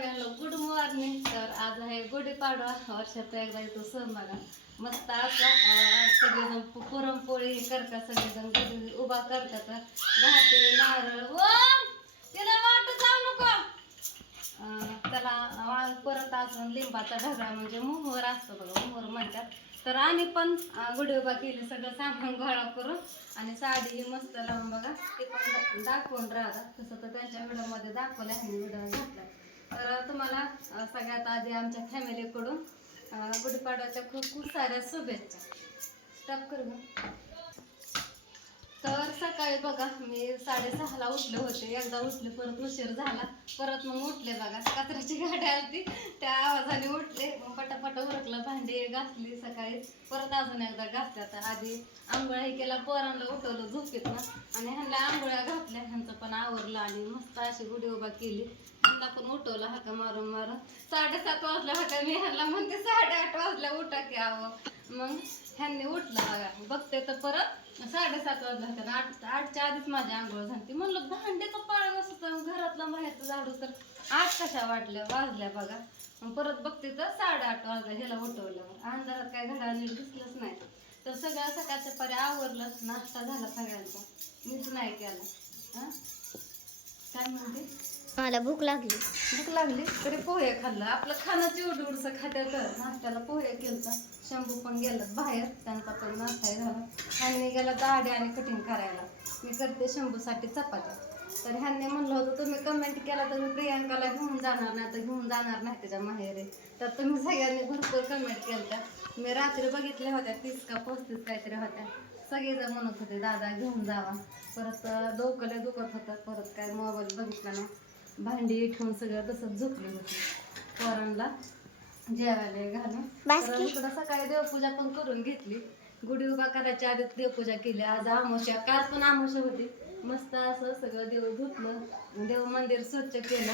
सगळ्यांना good morning. तर आज आहे गुढीपाडवा, वर्षात एकदा येतो सण बघा. मस्त असा सगळेजण पुरणपोळी करतात, सगळेजण गुढी उभा करतात, घाटे नारळ. तिला वाट जाऊ नको. त्याला परत असून लिंबाचा ढगळा म्हणजे मोहर असतो बघा, मोहर म्हणतात. तर आम्ही पण गुढी उभा केली, सगळं सामान गोळा करून आणि साडी मस्त लावून बघा. ते पण दाखवून राहतात, तसं तर त्यांच्या व्हिडिओमध्ये दाखवलं आहे, व्हिडिओ घातला. तर तुम्हाला सगळ्यात आधी आमच्या फॅमिलीकडून गुढीपाडव्याच्या खूप खूप साऱ्या शुभेच्छा. स्टॉप करू. तर सकाळी बघा मी 6:30ला उठले होते, एकदा उठले परत उशीर झाला, परत मग उठले बघा. कचऱ्याची गाडी आली त्या आवाजाने उठले, मग पटापट उरकलं, भांडी घासली सकाळी, परत अजून एकदा घासल्यात. आधी आंघोळ्या हे केला, पोरांना उठवलं झोपेत ना, आणि ह्यांना आंघोळ्या घातल्या, ह्यांचं पण आवरलं आणि मस्त अशी गुढी उभा केली. ह्यांना पण उठवलं हाका मारून मारून. 7:30 वाजल्या होत्या, मी ह्यांना म्हणते 8:30 वाजल्या उठा की आव. मग ह्यांनी उठलं बघा, बघते तर परत 7:30 वाजल्या होत्या. 8च्या आधीच माझी आंघोळ झाली. म्हणलं भांड्याचं पाळ असतं, घरातलं बाहेरचं झाडू, तर 8 कशा वाजल्या बघा. मग परत बघते तर 8:30 वाजल्या. ह्याला उठवल्यावर अंधारात काय घड्याळ नीट दिसलंच नाही. तर सगळं सकाळच्या परी आवरलं, नाश्ता झाला सगळ्यांचा, मीच नाही केला. काय म्हणते, मला भूक लागली. भूक लागली तरी पोहे खाल्लं. आपलं खाणं चिवडूडसं खात्या. तर नाश्त्याला पोहे केलं. शंभू पण गेलं बाहेर, त्यांचा पण नाश्ता झाला. ह्यांनी गेला दाढी आणि कटिंग करायला, मी करते शंभूसाठी चपात्या. तर ह्यांनी म्हणलं होतं तुम्ही कमेंट केला तर मी प्रियांकाला घेऊन जाणार नाही, तर घेऊन जाणार नाही त्याच्या माहेरी. तर तुम्ही सगळ्यांनी भरपूर कमेंट केल्या. मी रात्री बघितल्या होत्या 30 का 35 काहीतरी होत्या. सगळेजण म्हणत होते दादा घेऊन जावा. परत डोकं दुखत होतं, परत काय मोबाईल बघितला ना, भांडी ठेवून सगळं तसंच झोपले होते. पोरांना जेवायला घालून तर इकडं सकाळी देवपूजा पण करून घेतली. गुढी उभा करायच्या आधीच देवपूजा केली. आज अमावस्या, काल पण अमावस्या होती. मस्त असं सगळं देव धुतलं, देव मंदिर स्वच्छ केलं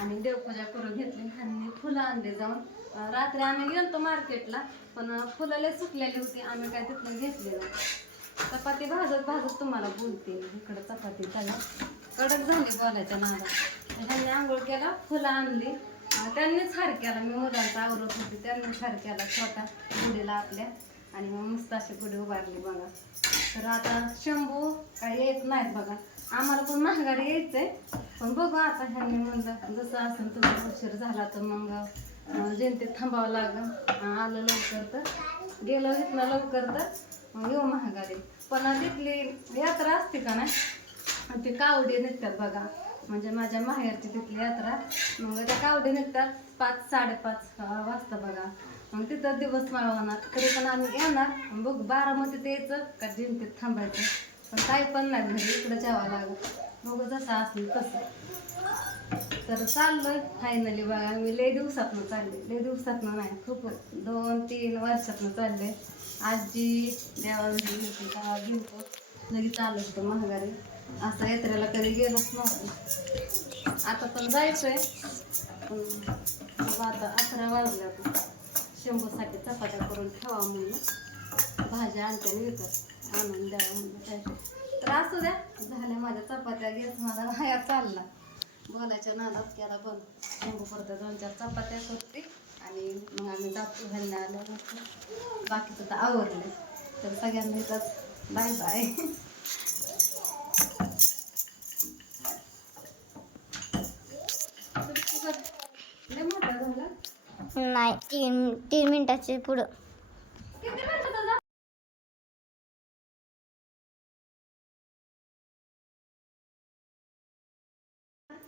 आणि देवपूजा करून घेतली. आणि फुलं आणले जाऊन. रात्री आम्ही गेलतो मार्केटला, पण फुलं लय सुकलेली होती, आम्ही काय तिथनं घेतली नाही. चपाती भाजत भाजत तुम्हाला बोलते. इकडं चपाती त्याला कडक झाली बोलायच्या नादात. ह्यांनी आंघोळ केला, फुलं आणली, त्यांनीच हार केला. मी मुलांचा आवरत होती, त्यांनीच हार केला छोटा गुढीला आपल्या, आणि मग मस्त अशी गुढी उभारली बघा. तर आता शंभू काय येत नाहीत बघा, आम्हाला पण महागारी यायचंय, पण बघू आता. ह्यांनी म्हणलं जसं असेल तुझा उशीर झाला तर मग जयंतीत थांबावं लागेल. आलं लवकर तर गेलं इथनं लवकर तर मग येऊ महागारी. पण तिथली यात्रा असते का नाही, ती कावडी निघतात बघा, म्हणजे माझ्या माहेरची तिथली यात्रा. मग त्या कावडी निघतात 5-5:30 वाजता बघा. मग तिथं दिवस माळवणार. तरी पण आम्ही येणार, बघ बारामतीत यायचं का जिंतीत थांबायचं. पण काही पण नाही घरी, इकडं जावं लागत. बघू जसं असेल तसं. तर चाललोय फायनली बघा. मी लय दिवसातनं चालले, लय दिवसातनं नाही, खूप 2-3 वर्षातनं चालले. आजी देवाला घेऊन लगेच चालू होतं महागारी. असं यात्रेला कधी गेलोच नव्हतं. आता पण जायचंय, पण आता 11 वाजल्या. शंभूसाठी चपात्या करून ठेवा म्हणून, भाज्या आणत्याने विकत आणून द्यावा म्हणून. तर असू द्या, झाल्या माझ्या चपात्या. गॅस माझा हाया चालला, बोलायच्या नादात केला बंद. शंभू परत 2-4 चपात्या करते आणि मग आम्ही जातो घालणे आल्यानंतर. बाकीचं तर आवडले. तर सगळ्यांना येतात बाय बाय. नाही, 3 मिनिटाचे पुढं.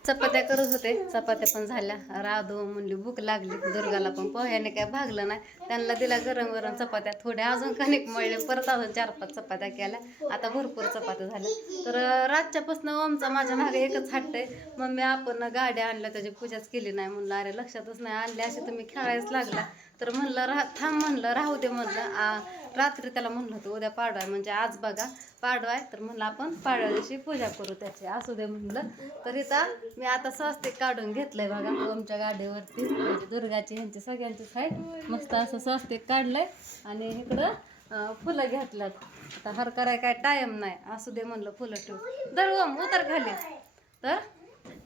चपात्या करत होते, चपात्या पण झाल्या. राधू म्हणली भूक लागली. दुर्गाला पण पोह्याने काय भागलं नाही, त्यांना दिला गरम गरम चपात्या. थोड्या अजून कणिक मळले, परत अजून 4-5 चपात्या केल्या. आता भरपूर चपात्या झाल्या. तर रातच्यापासून ओमचा माझ्या मागे एकच हट्ट आहे, मम्मी आपण गाड्या आणल्या, त्याची पूजाच केली नाही. म्हणलं अरे लक्षातच नाही, आणल्या अशी तुम्ही खेळायच लागला. तर म्हणलं थांब, म्हणलं राहू दे. म्हणलं रात्री त्याला म्हणलं होतं उद्या पाडवा आहे, म्हणजे आज बघा पाडवा आहे, तर म्हणलं आपण पाडव्या दिवशी पूजा करू त्याची, असू दे म्हणलं. तर इथं मी आता स्वस्तिक काढून घेतलंय बघा ओमच्या गाडीवरती, म्हणजे दुर्गाची ह्यांची सगळ्यांचीच आहे. मस्त असं स्वस्तिक काढलंय आणि इकडं फुलं घेतल्यात. आता हर कराय काय टाइम नाही, असू दे म्हणलं फुलं ठेवू. दर ओम उतर खाली. तर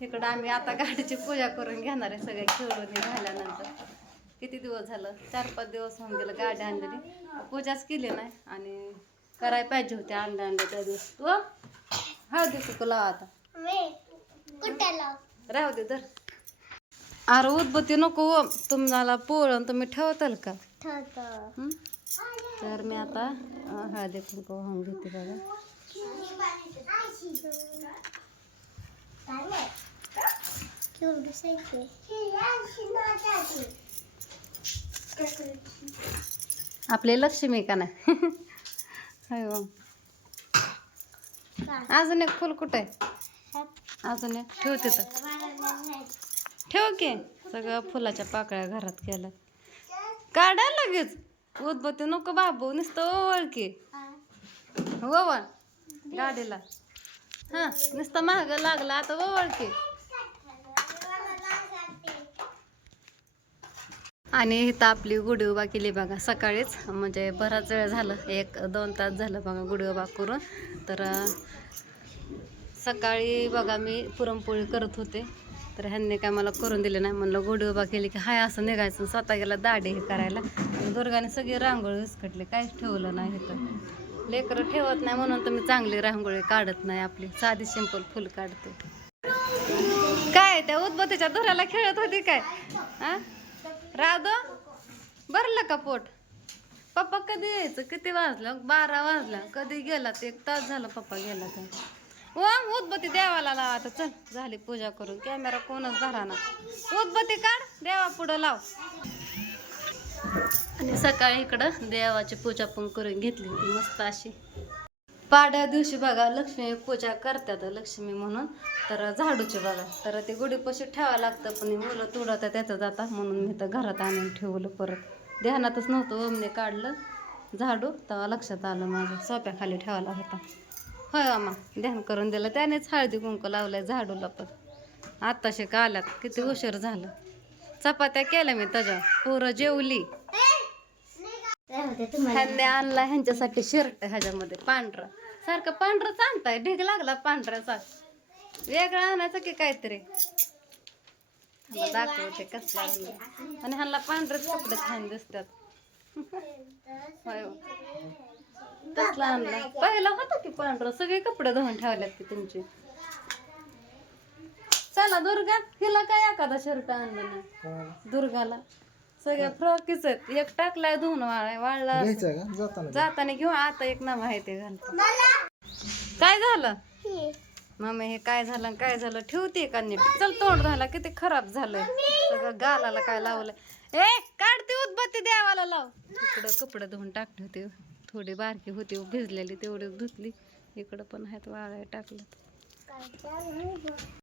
इकडं आम्ही आता गाडीची पूजा करून घेणार आहे सगळे खेळून झाल्यानंतर. किती दिवस झालं 4-5 दिवस होऊन गेलं गाडी आणलेली, पूजाच केली नाही आणि करायला पाहिजे होते आणल्या त्या दिवस. तू हळदी कुंकू लावा आता, राहू दे तर. अरे उदबत्ती नको हो, तुम्हाला पोळण तुम्ही ठेवताल का? हं? तर मी आता हळदी कुंकू वाहून घेते बघा. आपले लक्ष्मी का नाही? हो. अजून एक फुल कुठं आहे? अजून एक ठेवते तर ठेव की. सगळं फुलाच्या पाकळ्या घरात केल्या. काढा लगेच उदबत्ती नको बाबू, नुसतं ओळखी ओवळ गाडीला. हा नुसतं महाग लागला आता ओळखी. आणि इथं आपली गुढी उभा केली बघा सकाळीच, म्हणजे बराच वेळ झालं, 1-2 तास झालं बघा गुढी उभा करून. तर सकाळी बघा मी पुरणपोळी करत होते, तर ह्यांनी काय मला करून दिले नाही. म्हणलं गुढी उभा केली की हाय असं निघायचं. स्वतः गेला दाढी हे करायला आणि दुर्गाने सगळी रांगोळी विस्कटली, काहीच ठेवलं नाही इथं. लेकरं ठेवत नाही म्हणून तर मी चांगली रांगोळी काढत नाही, आपली साधी सिंपल फुल काढते. काय त्या उदबत्तीच्या धुराला खेळत होती काय? हा राधो भरलं का पोट? पप्पा कधी यायचं? किती वाजलं? 12 वाजला. कधी गेला? 1 तास झाला पप्पा गेला तर. ओ उदबत्ती देवाला लावा आता. चल झाली पूजा करून. कॅमेरा कोणच धरा ना. उदबत्ती काढ, देवा पुढं लाव. आणि सकाळी इकडं देवाची पूजा पण करून घेतली होती मस्त अशी. पाड्या दिवशी बघा लक्ष्मी पूजा करतात लक्ष्मी म्हणून, तर झाडूचे बघा, तर ते गुढीपाशी ठेवावं लागतं, पण मुलं तुडवतात त्याचं जाता म्हणून मी तर घरात आणून ठेवलं. परत ध्यानातच नव्हतं, ओमने काढलं झाडू तेव्हा लक्षात आलं माझं सोप्याखाली ठेवायला होता. होय अम्मा ध्यान करून दिलं, त्यानेच हळदी कुंकू लावलंय झाडूला. पण आत्ताशी का आल्यात, किती उशीर झालं. चपात्या केल्या मी त्याच्यावर, पोरं जेवली. ह्यांनी आणला ह्यांच्यासाठी शर्ट, ह्याच्यामध्ये पांढरा, सारखं पांढरंच आणताय, ढीग लागला पांढऱ्याचा. वेगळं आणायचं की काहीतरी. दाखवते कसला आणलं. आणि ह्यांना पांढरेच कपडे छान दिसतात. होय कसला आणला? पहिला होता की पांढरा, सगळे कपडे धुवून ठेवल्यात की तुमचे. चला दुर्गा, हिला काय एखादा शर्ट आणलं ना दुर्गाला? सगळ्या फ्रॉकीच आहेत. एक टाकलाय धुवून वाळला जाताना घेऊ. आता एक नाव आहे ते घालतो. काय झालं मम्मी? हे काय झालं काय झालं? ठेवते का नीट? चल तोंड झाला किती खराब झालंय सगळं, गालाला काय लावलंय. ए काढते उदबत्ती देवाला लाव. इकडं कपडे धुवून टाकले होते, थोडी बारकी होती भिजलेली, तेवढी धुतली. इकडं पण आहेत वाळाय टाकलं.